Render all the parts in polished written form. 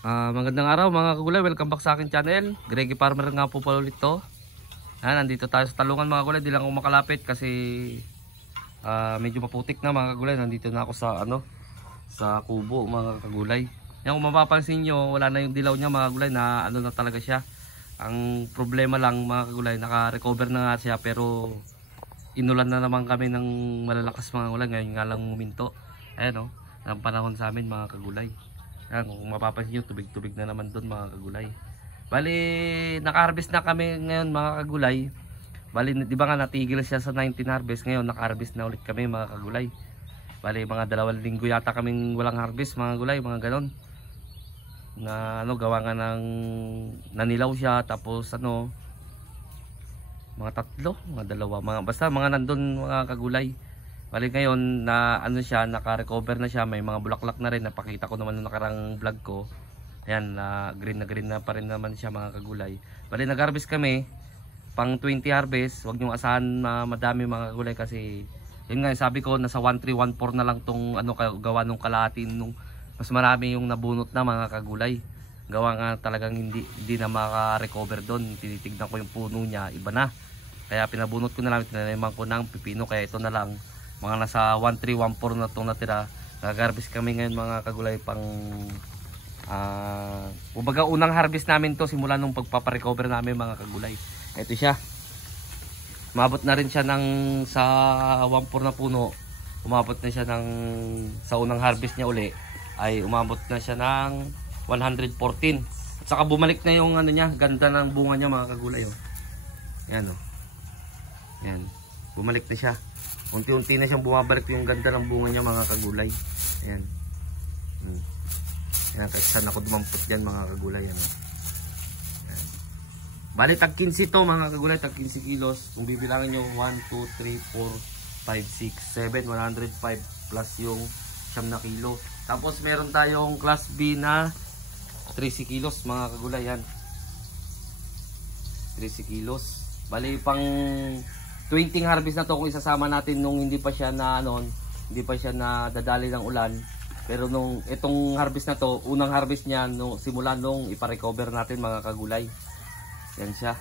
Magandang araw mga kagulay, welcome back sa akin channel. Greggy Farmer nga po pala ulit to. Nandito tayo sa talungan mga kagulay, di lang ako makalapit kasi medyo maputik na mga kagulay. Nandito na ako sa sa kubo mga kagulay. Yan, kung mapapansin nyo, wala na yung dilaw niya mga kagulay, na na talaga siya. Ang problema lang mga kagulay, naka-recover na nga siya, pero inulan na naman kami ng malalakas mga kagulay. Ngayon nga lang uminto. Ayan ang panahon sa amin mga kagulay. Yan, kung mapapansin nyo, tubig-tubig na naman doon mga kagulay. Bali, naka-harvest na kami ngayon mga kagulay. Bali, di ba nga natigil siya sa 19 harvest, ngayon naka-harvest na ulit kami mga kagulay. Bali, mga 2 linggo yata kaming walang harvest mga kagulay, mga ganon. Na gawa nga ng nanilaw siya, tapos mga 3, mga 2, basta mga nandun mga kagulay. Bali ngayon na siya, naka-recover na siya, may mga bulaklak na rin, napakita ko naman nung nakarang vlog ko. Ayan, green na pa rin naman siya mga kagulay. Bali nag-harvest kami, pang 20 harvest, wag nyo asahan na madami mga kagulay kasi yun nga, sabi ko nasa 1314 na lang tong gawa nung kalahatin nung mas marami yung nabunot na mga kagulay. Gawa nga talagang hindi na maka-recover doon. Tinitignan ko yung puno niya, iba na. Kaya pinabunot ko na lang, tinaniman ko ng pipino, kaya ito na lang. Mga nasa 1314 na itong natira. Nag-harvest kami ngayon mga kagulay pang kumbaga unang harvest namin to simula nung pagpaparecover namin mga kagulay. Ito siya. Umabot na rin siya sa 14 na puno. Umabot na siya sa unang harvest niya uli ay umabot na siya ng 114. At saka bumalik na yung niya, ganda ng bunga niya mga kagulay. Yan Yan. Bumalik na siya. Unti-unti na siyang bumabalik yung ganda ng bunga niya mga kagulay. Ayan. Ayan, kahit saan ako dumampot dyan mga kagulay. Ayan. Bali, tag 15 to mga kagulay, tag 15 kilos. Kung bibilangin nyo, 1, 2, 3, 4, 5, 6, 7, 105 plus yung 9 na kilo. Tapos meron tayong class B na 30 kilos mga kagulay. Yan. 30 kilos. Bali, pang 20 harvest na to kung isasama natin nung hindi pa siya nadadali ng ulan. Pero nung itong harvest na to, unang harvest niya simula nung ipa-recover natin mga kagulay. Yan siya.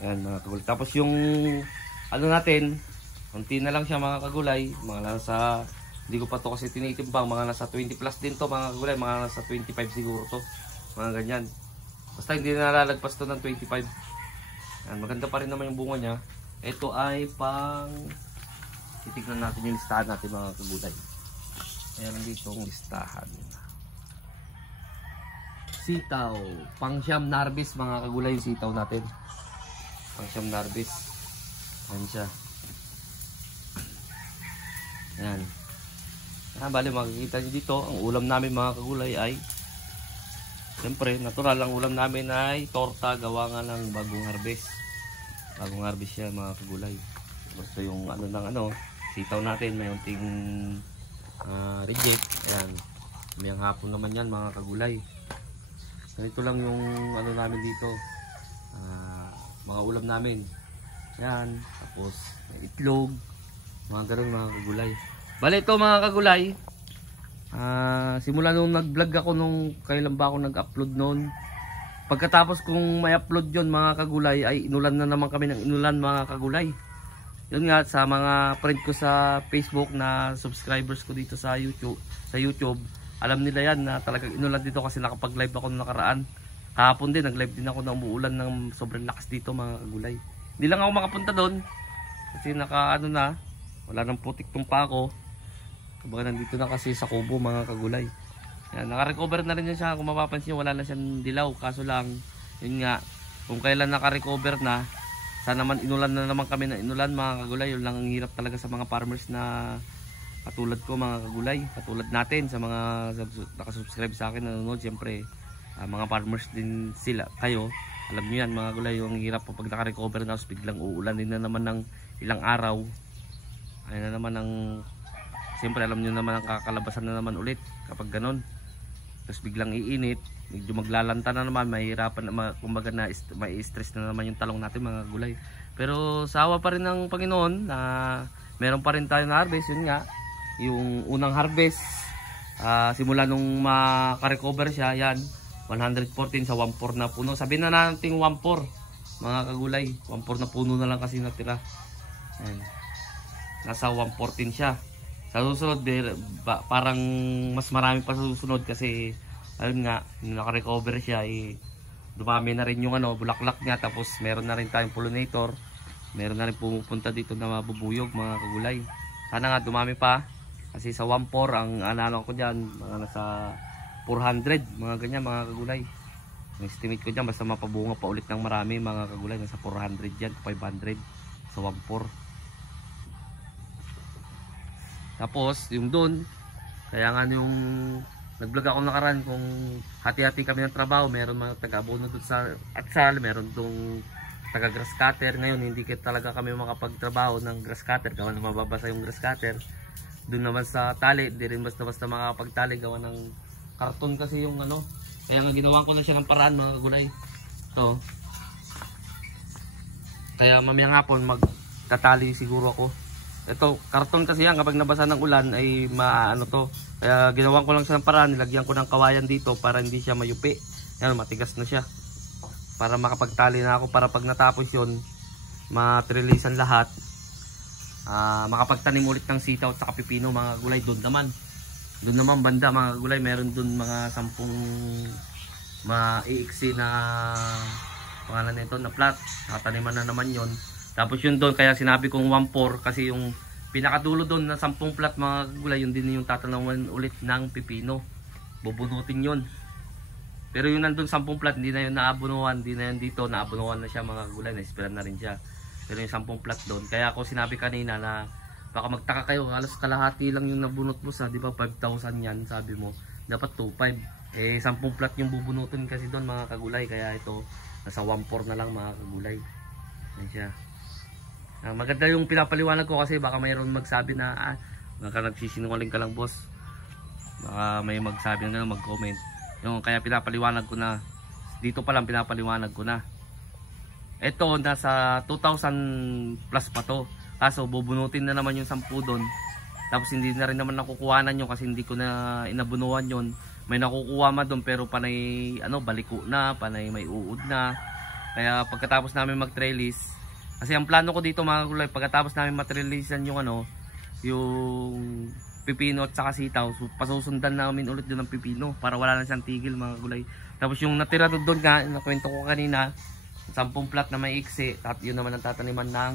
Yan mga kagulay. Tapos yung natin, unti na lang siya mga kagulay. Mga nasa, hindi ko pa to kasi tinitimbang, mga nasa 20 plus din to mga kagulay. Mga nasa 25 siguro to. Mga ganyan. Basta hindi na nalalagpas to ng 25. Yan, maganda pa rin naman yung bunga niya. Ito ay titignan natin yung listahan natin mga kagulay. Ayan dito ang listahan. Sitaw. Pang siyam na harvest mga kagulay yung sitaw natin. Pang siyam na harvest. Ayan siya. Ayan. Bali makikita nyo dito. Ang ulam namin mga kagulay ay siyempre, natural ang ulam namin ay torta, gawa nga ng bagong harvest. Bagong harvest yan mga kagulay. Basta yung sitaw natin, may unting reject. Ayan. May hapon naman yan mga kagulay. Ganito lang yung namin dito. Mga ulam namin. Ayan. Tapos may itlog. Mga ganun mga kagulay. Bale ito mga kagulay. Simula nung nag-vlog ako nung kailan ba ako nag-upload noon. Pagkatapos kung may upload yon mga kagulay ay inulan na naman kami ng inulan mga kagulay. Yun nga sa mga friend ko sa Facebook na subscribers ko dito sa YouTube, alam nila yan na talagang inulan dito kasi nakapag-live ako nung nakaraan. Kahapon din nag-live din ako na umuulan ng sobrang lakas dito mga kagulay. Hindi lang ako makapunta doon kasi wala nang putik tumpa ako. Kumbaga nandito na kasi sa kubo mga kagulay. Yan, naka-recover na rin siya. Kung mapapansin nyo, wala na siyang dilaw. Kaso lang, yun nga, kung kailan naka-recover na, sana naman inulan na naman kami na inulan mga kagulay. Yun lang ang hirap talaga sa mga farmers na katulad ko mga kagulay. Katulad natin sa mga nakasubscribe sa akin, nanonood. Siyempre, mga farmers din sila, kayo. Alam nyo yan mga kagulay, yung hirap pag naka-recover na, biglang uulan din na naman ng ilang araw. Ayun na naman ang siyempre alam nyo naman ang kakalabasan na naman ulit kapag ganon. Tapos biglang iinit, medyo maglalanta na naman, mahirapan na, kumbaga may stress na naman yung talong natin mga gulay. Pero sa awa pa rin ng Panginoon na meron pa rin tayo na harvest. Yun nga, yung unang harvest Simula nung makarecover siya, yan, 114 sa 1/4 na puno. Sabihin na natin 1/4 mga kagulay. 1/4 na puno na lang kasi natira. Yan. Nasa 114 siya. Sa susunod, parang mas marami pa sa susunod kasi ayun nga, naka-recover siya, dumami na rin yung bulaklak niya, tapos meron na rin tayong pollinator, meron na rin pumupunta dito na mabubuyog mga kagulay. Sana nga dumami pa kasi sa 1/4 ang ano ko dyan, mga nasa 400 mga ganyan mga kagulay. Ang estimate ko dyan basta mapabunga pa ulit ng marami mga kagulay, nasa 400 dyan, 500 sa 1/4. Tapos yung doon, kaya nga yung nag-vlog ako nakaraan kung hati-hati kami ng trabaho, meron mga taga-abono doon sa Atsal, meron dong taga-grass cutter. Ngayon hindi talaga kami makapagtrabaho ng grass cutter, gawa na mababasa yung grass cutter. Doon naman sa tali, hindi rin basta-basta makapagtali, gawa ng karton kasi yung kaya nga ginawa ko na siya ng paraan mga gulay. Ito. Kaya mamaya nga po magtatali siguro ako. Ito, karton kasi yan, kapag nabasa ng ulan ay to. Kaya ginawan ko lang siya ng paraan, nilagyan ko ng kawayan dito para hindi siya mayupi. Yan, matigas na siya. Para makapagtali na ako, para pag natapos yun, matrilisan lahat. Makapagtanim ulit ng sitaw at saka pipino mga gulay. Doon naman banda mga gulay, meron doon mga 10 maiiksi na pangalan nito na plat. Nakataniman na naman yon. Tapos yun doon, kaya sinabi kong 1/4 kasi yung pinakadulo doon na 10 plat mga gulay, yun din yung tatanawan ulit ng pipino. Bubunutin yun. Pero yun nandun 10 plat, hindi na yun naabunuan, hindi na yun dito, naabunuan na siya mga gulay, na-esperan na rin siya. Pero yung 10 plat doon, kaya ako sinabi kanina na baka magtaka kayo, halos kalahati lang yung nabunot mo sa, di ba 5,000 yan, sabi mo, dapat 2,500. 10 plat yung bubunutin kasi doon mga kagulay, kaya ito, nasa 1/4 na lang mga kagulay. Yan siya. Maganda yung pinapaliwanag ko kasi baka mayroon magsabi na baka nagsisinungaling ka lang boss, baka may magsabi na mag-comment yung, kaya pinapaliwanag ko na dito pa lang, pinapaliwanag ko na ito nasa 2,000 plus pa to, kaso bubunutin na naman yung 10 doon, tapos hindi na rin naman nakukuhanan yun kasi hindi ko na inabunuan yun. May nakukuha ma doon pero panay baliko na, panay may uod na. Kaya pagkatapos namin mag-trellis, kasi ang plano ko dito mga gulay, pagkatapos namin materialisan yung yung pipino at saka sitaw, so pasusundan namin ulit doon ng pipino para wala na siyang tigil mga gulay. Tapos yung natira doon nga, nakwento ko kanina, 10 plat na may iksi, at yun naman ang tataniman ng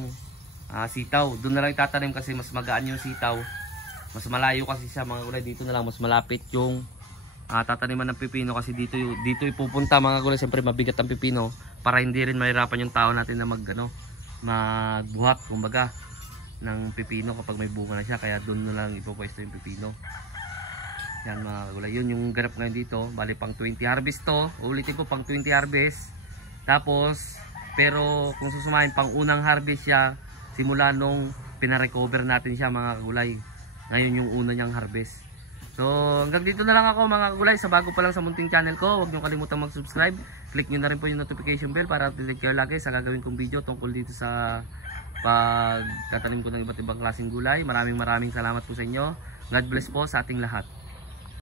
sitaw. Doon na lang itatanim kasi mas magaan yung sitaw, mas malayo kasi siya mga gulay, dito na lang mas malapit yung tataniman ng pipino kasi dito ipupunta mga gulay. Siyempre mabigat ang pipino para hindi rin mahirapan yung tao natin na magbuhat kumbaga ng pipino kapag may bunga na siya, kaya doon na lang ipopwesto yung pipino. Yan mga kagulay, yun yung ganap ngayon dito. Bali pang 20 harvest to, ulitin ko pang 20 harvest. Tapos pero kung susumahin pang unang harvest siya simula nung pinarecover natin siya mga kagulay. Ngayon yung una niyang harvest. So hanggang dito na lang ako mga kagulay. Sa bago pa lang sa munting channel ko, huwag niyo kalimutang mag-subscribe. Click nyo na rin po yung notification bell para update kayo lagi sa gagawin kong video tungkol dito sa pagtatanim ko ng iba't ibang klaseng gulay. Maraming salamat po sa inyo. God bless po sa ating lahat.